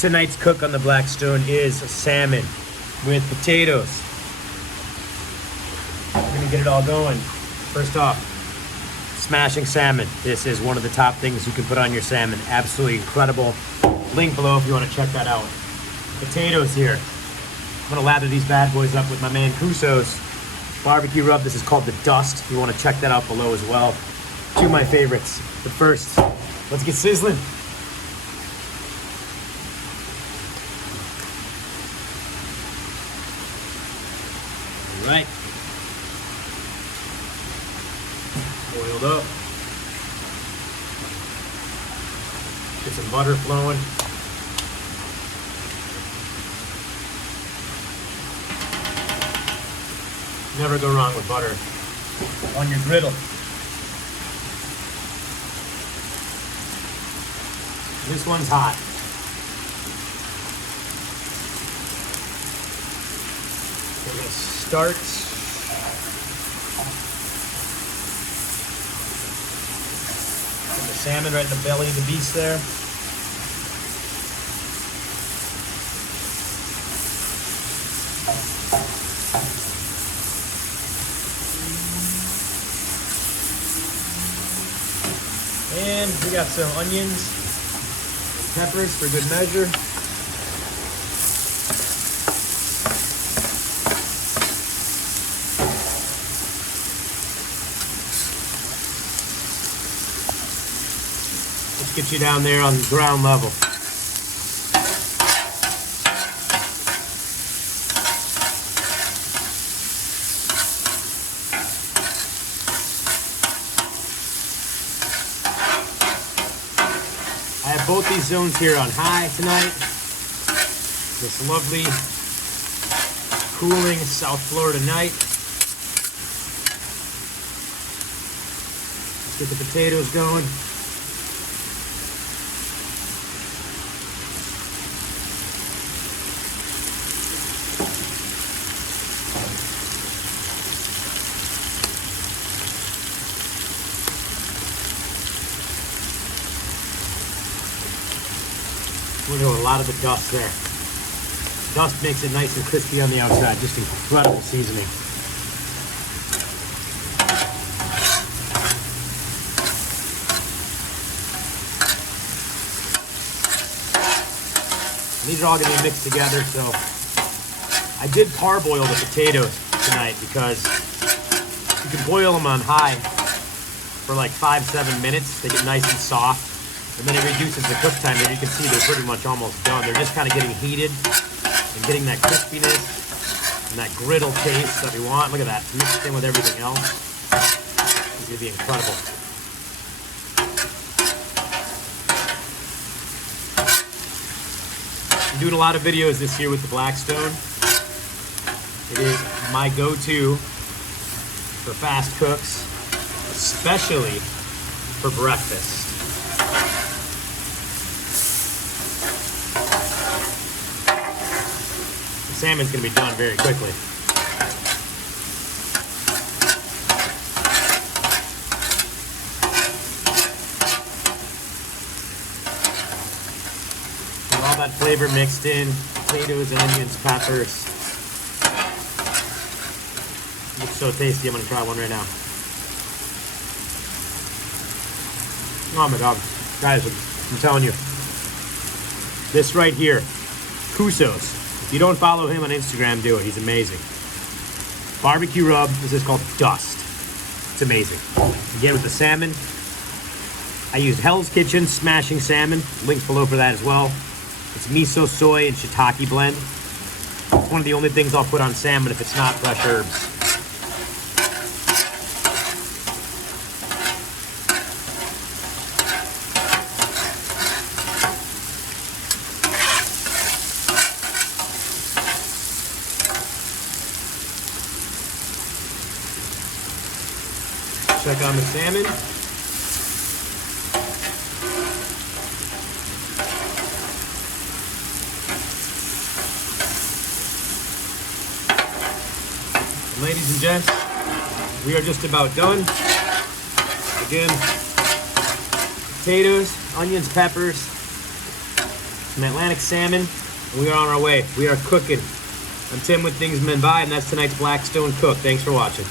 Tonight's cook on the Blackstone is salmon with potatoes. We're gonna get it all going. First off, smashing salmon. This is one of the top things you can put on your salmon. Absolutely incredible. Link below if you want to check that out. Potatoes here. I'm gonna lather these bad boys up with my man Cuso's barbecue rub. This is called the Dust. You want to check that out below as well. Two of my favorites. But first, let's get sizzling. All right. Oiled up. Get some butter flowing. Never go wrong with butter on your griddle. This one's hot. We're gonna start with the salmon right in the belly of the beast there. And we got some onions and peppers for good measure. Let's get you down there on the ground level. I have both these zones here on high tonight. This lovely, cooling South Florida night. Let's get the potatoes going. We're doing a lot of the dust there. Dust makes it nice and crispy on the outside. Just incredible seasoning. These are all going to be mixed together. So I did parboil the potatoes tonight because you can boil them on high for like 5-7 minutes. They get nice and soft. And then it reduces the cook time, and you can see they're pretty much almost done. They're just kind of getting heated and getting that crispiness and that griddle taste that we want. Look at that, mixed in with everything else. It's gonna be incredible. I'm doing a lot of videos this year with the Blackstone. It is my go-to for fast cooks, especially for breakfast. Salmon's going to be done very quickly. With all that flavor mixed in, potatoes, onions, peppers. Looks so tasty, I'm going to try one right now. Oh my God. Guys, I'm telling you. This right here, Cuso's. If you don't follow him on Instagram, do it. He's amazing. Barbecue rub. This is called Dust. It's amazing. Again, with the salmon, I used Hell's Kitchen smashing salmon. Link below for that as well. It's miso, soy, and shiitake blend. It's one of the only things I'll put on salmon if it's not fresh herbs. Check on the salmon. Ladies and gents, we are just about done. Again, potatoes, onions, peppers, some Atlantic salmon, and we are on our way. We are cooking. I'm Tim with Things Men Buy, and that's tonight's Blackstone Cook. Thanks for watching.